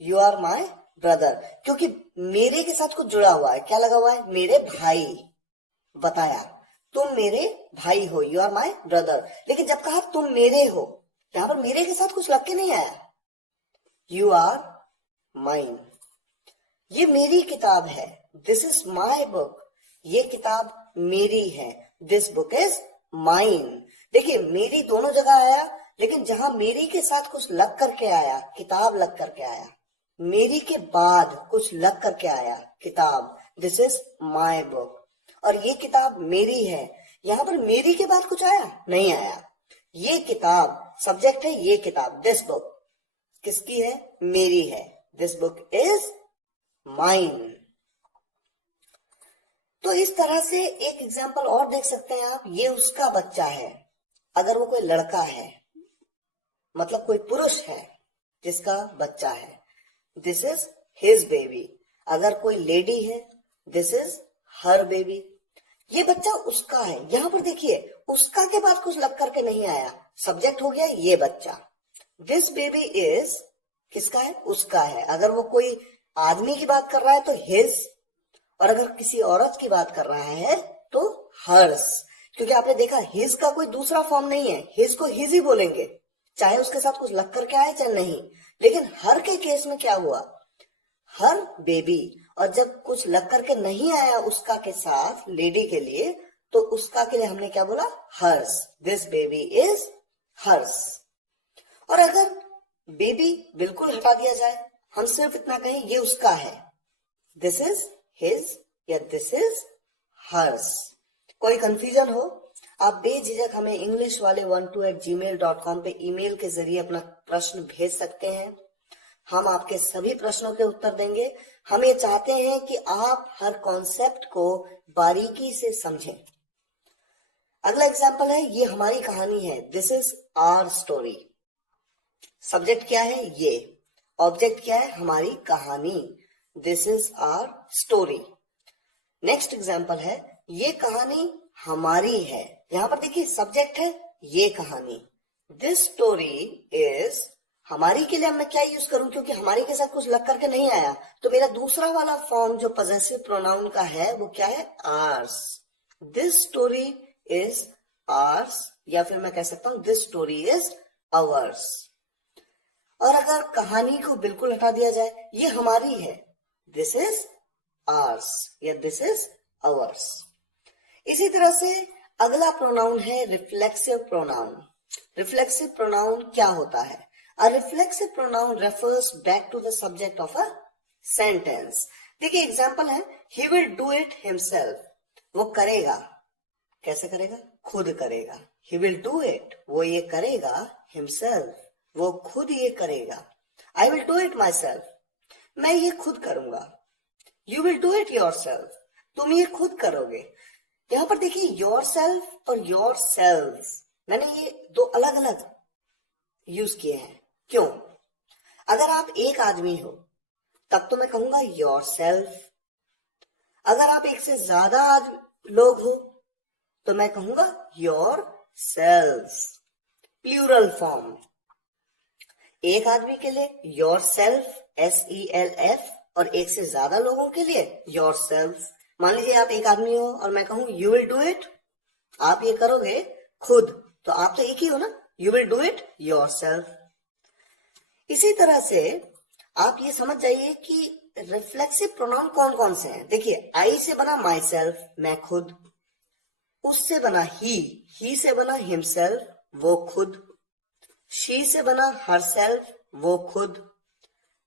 You are my brother, क्योंकि मेरे के साथ कुछ जुड़ा हुआ है। क्या लगा हुआ है? मेरे भाई। बताया तुम मेरे भाई हो, यू आर माई ब्रदर। लेकिन जब कहा तुम मेरे हो, यहां पर मेरे के साथ कुछ लग के नहीं आया। You are mine. ये मेरी किताब है, दिस इज माई बुक। ये किताब मेरी है, दिस बुक इज माइन। देखिए मेरी दोनों जगह आया, लेकिन जहां मेरी के साथ कुछ लग करके आया, किताब लग करके आया। मेरी के बाद कुछ लग करके आया, किताब, दिस इज माई बुक। और ये किताब मेरी है, यहां पर मेरी के बाद कुछ आया? नहीं आया। ये किताब सब्जेक्ट है, ये किताब, दिस बुक किसकी है? मेरी है, दिस बुक इज माइन। तो इस तरह से एक एग्जाम्पल और देख सकते हैं आप। ये उसका बच्चा है, अगर वो कोई लड़का है, मतलब कोई पुरुष है जिसका बच्चा है, दिस इज हिज बेबी। अगर कोई लेडी है, दिस इज हर बेबी। ये बच्चा उसका है। यहां पर देखिए उसका के बाद कुछ लग करके नहीं आया, सब्जेक्ट हो गया ये बच्चा। दिस बेबी इज किसका है? उसका है। अगर वो कोई आदमी की बात कर रहा है तो हिज, और अगर किसी औरत की बात कर रहा है तो हर्स। क्योंकि आपने देखा हिज का कोई दूसरा फॉर्म नहीं है, हिज को हिज ही बोलेंगे, चाहे उसके साथ कुछ लग करके आए चाहे नहीं। लेकिन हर के केस में क्या हुआ? हर बेबी। और जब कुछ लग करके नहीं आया उसका के साथ लेडी के लिए, तो उसका के लिए हमने क्या बोला? Hers. This baby is hers. और अगर बेबी बिल्कुल हटा दिया जाए, हम सिर्फ इतना कहें ये उसका है, दिस इज हिज या दिस इज हर्स। कोई कंफ्यूजन हो, आप बेझिझक हमें इंग्लिश वाले 12@gmail.com पे ईमेल के जरिए अपना प्रश्न भेज सकते हैं। हम आपके सभी प्रश्नों के उत्तर देंगे। हम ये चाहते हैं कि आप हर कॉन्सेप्ट को बारीकी से समझें। अगला एग्जाम्पल है, ये हमारी कहानी है, this is our story. Subject क्या है? ये। ऑब्जेक्ट क्या है? हमारी कहानी, this is our story. Next example है, ये कहानी हमारी है। यहां पर देखिए सब्जेक्ट है ये कहानी, दिस स्टोरी इज। हमारी के लिए अब मैं क्या यूज करूं? क्योंकि हमारी के साथ कुछ लग करके नहीं आया, तो मेरा दूसरा वाला फॉर्म जो पॉजेसिव प्रोनाउन का है वो क्या है? Ours. This story is ours, या फिर मैं कह सकता हूं दिस स्टोरी इज अवर्स। और अगर कहानी को बिल्कुल हटा दिया जाए, ये हमारी है, दिस इज आर्स या दिस इज अवर्स। इसी तरह से अगला प्रोनाउन है रिफ्लेक्सिव प्रोनाउन। रिफ्लेक्सिव प्रोनाउन क्या होता है? A reflexive pronoun refers back to the subject of a sentence. देखिए एग्जाम्पल है, he will do it himself. वो करेगा, कैसे करेगा? खुद करेगा। he will do it, वो ये करेगा, himself, वो खुद ये करेगा। I will do it myself, मैं ये खुद करूंगा। You will do it yourself, तुम ये खुद करोगे। यहां पर देखिए yourself और yourselves, मैंने ये दो अलग अलग यूज किए हैं। क्यों? अगर आप एक आदमी हो तब तो मैं कहूंगा योर सेल्फ। अगर आप एक से ज्यादा लोग हो तो मैं कहूंगा योर सेल्स, प्लूरल फॉर्म। एक आदमी के लिए योर सेल्फ, SELF, और एक से ज्यादा लोगों के लिए योर सेल्फ। मान लीजिए आप एक आदमी हो और मैं कहूं यू विल डू इट, आप ये करोगे खुद, तो आप तो एक ही हो ना, you will do it your self. इसी तरह से आप ये समझ जाइए कि रिफ्लेक्सिव प्रोनाउन कौन कौन से हैं। देखिए आई से बना माई सेल्फ, मैं खुद। उससे बना ही से बना हिमसेल्फ, वो खुद। शी से बना हर सेल्फ, वो खुद।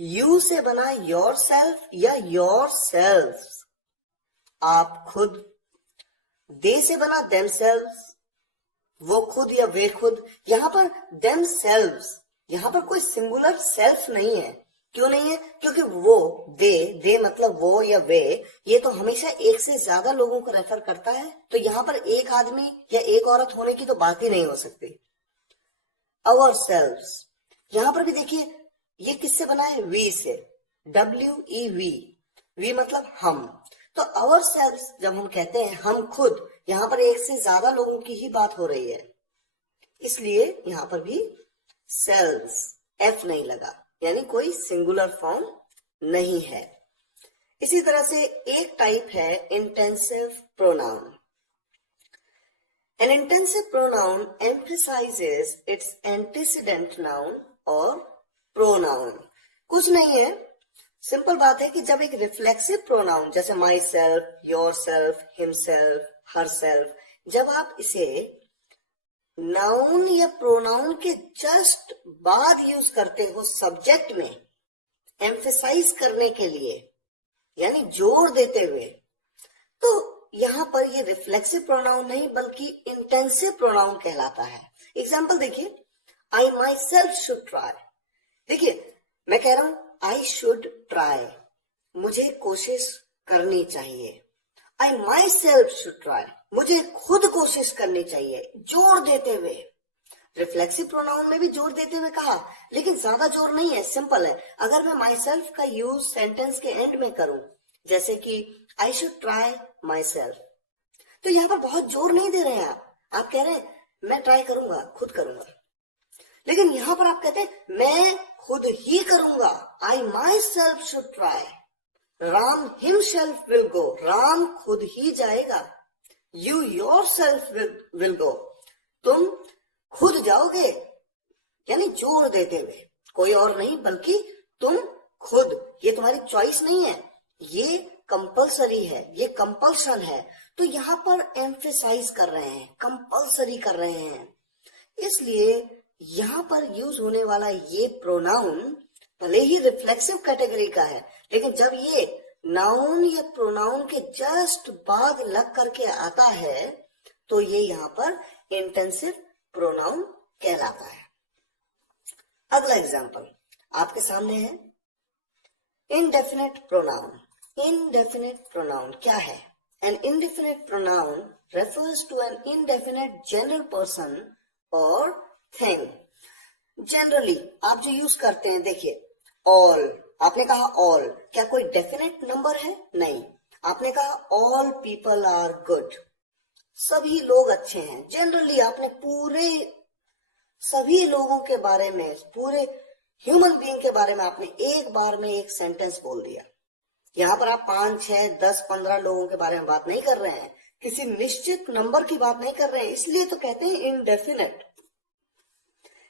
यू से बना योर सेल्फ या योर सेल्फ, आप खुद। दे से बना देम सेल्फ, वो खुद या वे खुद। यहां पर देम सेल्व्स, यहां पर कोई सिंगुलर सेल्फ नहीं है। क्यों नहीं है? क्योंकि वो दे मतलब वो या वे, ये तो हमेशा एक से ज्यादा लोगों को रेफर करता है, तो यहां पर एक आदमी या एक औरत होने की तो बात ही नहीं हो सकती। अवर सेल्व्स, यहां पर भी देखिए ये किससे बना है? वी से, WEV, वी मतलब हम। तो अवर सेल्व्स जब हम कहते हैं हम खुद, यहां पर एक से ज्यादा लोगों की ही बात हो रही है, इसलिए यहां पर भी सेल्व्स, F नहीं लगा। यानी कोई सिंगुलर फॉर्म नहीं है। इसी तरह से एक टाइप है intensive pronoun. An intensive pronoun emphasizes its antecedent noun or pronoun। कुछ नहीं है, सिंपल बात है कि जब एक रिफ्लेक्सिव प्रोनाउन जैसे my self, your self, himself, her self, जब आप इसे नाउन या प्रोनाउन के जस्ट बाद यूज करते हो सब्जेक्ट में एम्फेसाइज करने के लिए, यानी जोर देते हुए, तो यहां पर ये रिफ्लेक्सिव प्रोनाउन नहीं बल्कि इंटेंसिव प्रोनाउन कहलाता है। एग्जाम्पल देखिए, आई माई सेल्फ शुड ट्राई। देखिए, मैं कह रहा हूं आई शुड ट्राई, मुझे कोशिश करनी चाहिए। आई माई सेल्फ शुड ट्राई, मुझे खुद कोशिश करनी चाहिए, जोर देते हुए। रिफ्लेक्सिव प्रोनाउन में भी जोर देते हुए कहा, लेकिन ज्यादा जोर नहीं है, सिंपल है। अगर मैं माई सेल्फ का यूज सेंटेंस के एंड में करूं, जैसे कि I should try my self, तो यहां पर बहुत जोर नहीं दे रहे हैं आप कह रहे हैं मैं ट्राई करूंगा, खुद करूंगा। लेकिन यहां पर आप कहते हैं मैं खुद ही करूंगा, I myself should try. Ram himself will go, Ram खुद ही जाएगा। You yourself will go, तुम खुद जाओगे, यानी जोर देते हुए, कोई और नहीं बल्कि तुम खुद। ये तुम्हारी चॉइस नहीं है, ये कंपल्सरी है, ये कंपल्शन है। तो यहां पर एम्फेसाइज कर रहे हैं, कंपल्सरी कर रहे हैं। इसलिए यहां पर यूज होने वाला ये प्रोनाउन भले ही रिफ्लेक्सिव कैटेगरी का है, लेकिन जब ये नाउन या प्रोनाउन के जस्ट बाद लग करके आता है तो ये यहाँ पर इंटेंसिव प्रोनाउन कहलाता है। अगला एग्जाम्पल आपके सामने है इनडेफिनेट प्रोनाउन। इनडेफिनेट प्रोनाउन क्या है? An indefinite pronoun refers to an indefinite general person or thing। Generally आप जो यूज करते हैं, देखिए ऑल, आपने कहा ऑल, क्या कोई डेफिनेट नंबर है? नहीं। आपने कहा ऑल पीपल आर गुड, सभी लोग अच्छे हैं। जनरली आपने पूरे सभी लोगों के बारे में, पूरे ह्यूमन बीइंग के बारे में आपने एक बार में एक सेंटेंस बोल दिया। यहाँ पर आप 5, 6, 10, 15 लोगों के बारे में बात नहीं कर रहे हैं, किसी निश्चित नंबर की बात नहीं कर रहे हैं, इसलिए तो कहते हैं इनडेफिनेट।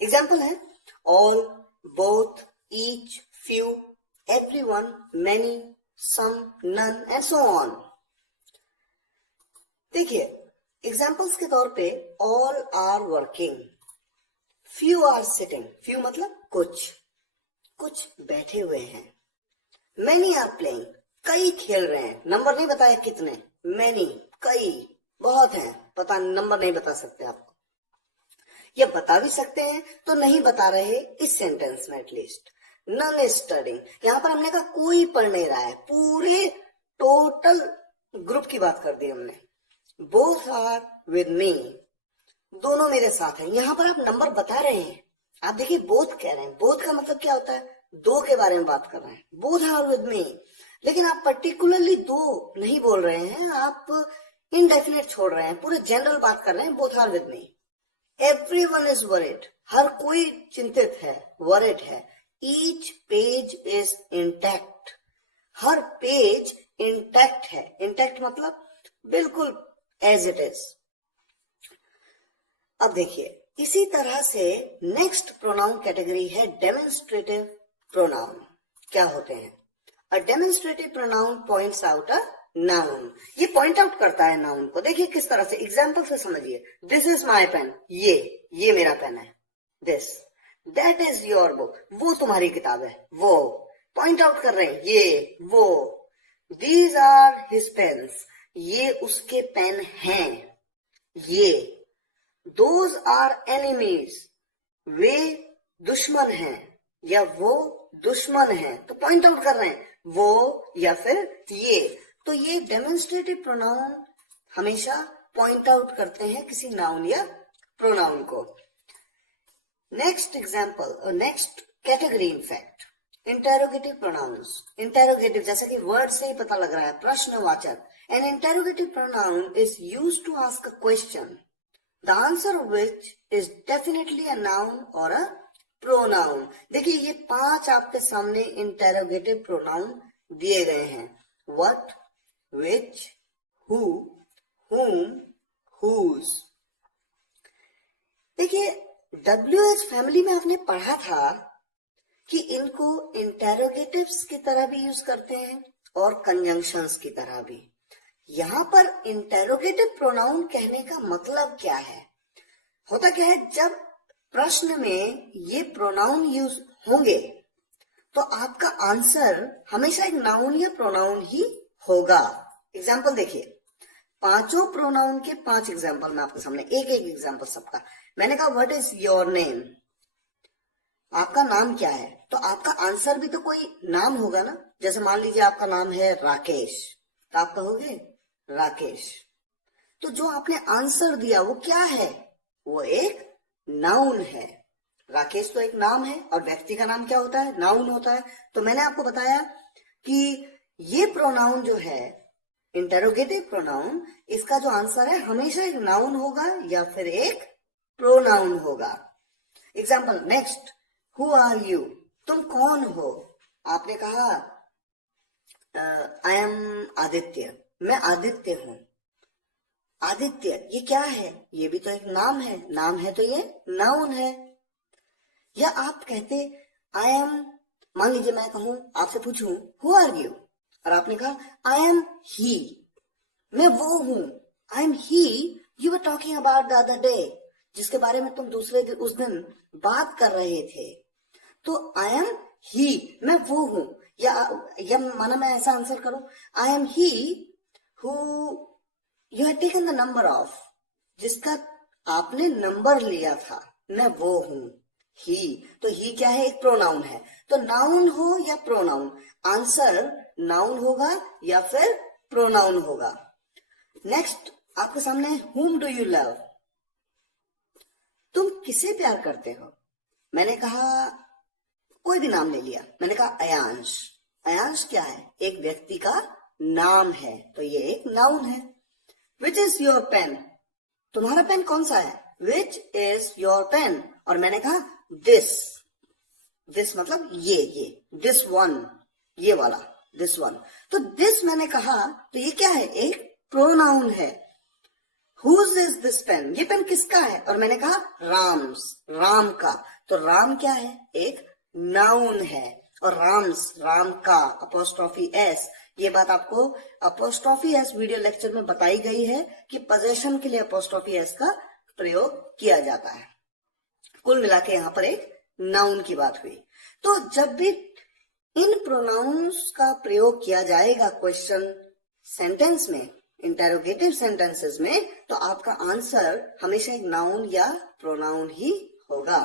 एग्जाम्पल है all, both, each, few, everyone, many, some, none and so on. देखिए एग्जाम्पल्स के तौर पे all are working, few are sitting, few मतलब कुछ बैठे हुए हैं। मैनी आर प्लेइंग, कई खेल रहे हैं, नंबर नहीं बताया कितने, मैनी कई, बहुत हैं, पता नंबर नहीं बता सकते आपको, या बता भी सकते हैं तो नहीं बता रहे इस सेंटेंस में एटलीस्ट। नन इज स्टडिंग, यहां पर हमने कहा कोई पढ़ नहीं रहा है, पूरे टोटल ग्रुप की बात कर दी हमने। बोथ आर विद मी, दोनों मेरे साथ हैं, यहां पर आप नंबर बता रहे हैं। आप देखिए बोथ कह रहे हैं, बोथ का मतलब क्या होता है? दो के बारे में बात कर रहे हैं, बोथ आर विद मी। लेकिन आप पर्टिकुलरली दो नहीं बोल रहे हैं, आप इनडेफिनेट छोड़ रहे हैं, पूरे जनरल बात कर रहे हैं, both are with me. Everyone is worried, हर कोई चिंतित है, वरिड है। ईच पेज इज इंटैक्ट, हर पेज इंटैक्ट है। इंटैक्ट मतलब बिल्कुल एज इट इज। अब देखिए इसी तरह से नेक्स्ट प्रोनाउन कैटेगरी है डेमोन्स्ट्रेटिव प्रोनाउन। क्या होते हैं? A demonstrative pronoun points out a noun, ये पॉइंट आउट करता है नाउन को। देखिए किस तरह से, एग्जाम्पल से समझिए। दिस इज माई पेन, ये मेरा पेन है। This, that is your book, वो तुम्हारी किताब है। वो पॉइंट आउट कर रहे हैं, ये वो। दीज आर हिज पेन्स, ये उसके पेन हैं। ये दोज आर एनिमीज, वे दुश्मन हैं या वो दुश्मन हैं। तो पॉइंट आउट कर रहे हैं वो या फिर ये। तो ये डेमोन्स्ट्रेटिव प्रोनाउन हमेशा पॉइंट आउट करते हैं किसी नाउन या प्रोनाउन को। Next example, next category in fact interrogative pronounce. Interrogative जैसा कि वर्ड से ही पता लग रहा है, प्रश्नवाचक। An interrogative pronoun is used to ask a question, the answer of which is definitely a noun or a pronoun. देखिए ये 5 आपके सामने इंटेरोगेटिव प्रोनाउन दिए गए हैं। What, which, who, whom, whose। देखिए WH फैमिली में आपने पढ़ा था कि इनको इंटेरोगेटिव्स की तरह भी यूज करते हैं और कंजंक्शंस की तरह भी। यहां पर इंटेरोगेटिव प्रोनाउन कहने का मतलब क्या है? होता क्या है, जब प्रश्न में ये प्रोनाउन यूज होंगे तो आपका आंसर हमेशा एक नाउन या प्रोनाउन ही होगा। एग्जाम्पल देखिए, 5 प्रोनाउन के 5 एग्जाम्पल मैं आपके सामने, एक एक एग्जाम्पल सबका। मैंने कहा व्हाट इज योर नेम, आपका नाम क्या है, तो आपका आंसर भी तो कोई नाम होगा ना। जैसे मान लीजिए आपका नाम है राकेश, तो आप कहोगे राकेश। तो जो आपने आंसर दिया वो क्या है? वो एक नाउन है। राकेश तो एक नाम है और व्यक्ति का नाम क्या होता है? नाउन होता है। तो मैंने आपको बताया कि ये प्रोनाउन जो है इंटेरोगेटिव प्रोनाउन, इसका जो आंसर है हमेशा एक नाउन होगा या फिर एक प्रोनाउन होगा। Example next, who are you, तुम कौन हो? आपने कहा आई एम आदित्य, मैं आदित्य हूं। आदित्य ये क्या है? ये भी तो एक नाम है। नाम है तो ये नाउन है। या आप कहते आई एम, मान लीजिए मैं कहूं, आपसे पूछूं हु आर यू, और आपने कहा आई एम ही, मैं वो हूं। I am he you were talking about the other day, जिसके बारे में तुम दूसरे दिन उस दिन बात कर रहे थे। तो आई एम ही, मैं वो हूं। या माना मैं ऐसा आंसर करूं, I am he who you have taken the number of, जिसका आपने नंबर लिया था, मैं वो हूं। ही, तो ही क्या है? एक प्रोनाउन है। तो नाउन हो या प्रोनाउन, आंसर नाउन होगा या फिर प्रोनाउन होगा। नेक्स्ट आपके सामने, whom do you love, तुम किसे प्यार करते हो? मैंने कहा कोई भी नाम ले लिया, मैंने कहा अयांश। अयांश क्या है? एक व्यक्ति का नाम है, तो ये एक नाउन है। विच इज योर पेन, तुम्हारा पेन कौन सा है? विच इज योर पेन, और मैंने कहा दिस, दिस मतलब ये दिस वन, ये वाला दिस वन। तो दिस मैंने कहा तो ये क्या है? एक प्रोनाउन है। हुज इज दिस पेन, ये पेन किसका है? और मैंने कहा राम्स, राम का। तो राम क्या है? एक नाउन है। और राम्स, राम का, अपोस्ट्रोफी एस, ये बात आपको अपोस्ट्रोफी एस वीडियो लेक्चर में बताई गई है कि पोजेशन के लिए अपोस्ट्रोफी एस का प्रयोग किया जाता है। कुल मिला के यहाँ पर एक नाउन की बात हुई। तो जब भी इन प्रोनाउंस का प्रयोग किया जाएगा क्वेश्चन सेंटेंस में, इंटेरोगेटिव सेंटेंसेस में, तो आपका आंसर हमेशा एक नाउन या प्रोनाउन ही होगा।